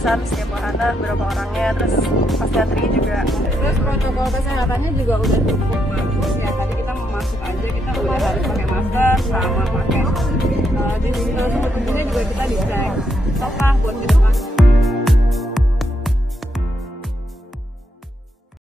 batasan setiap wahana berapa orangnya, terus pas antri juga. Terus protokol kesehatannya juga udah cukup bagus ya. Tadi kita mau masuk aja kita udah harus pakai masker sama pakai di sini pengunjungnya juga kita dicek. Sokah buat ke depan.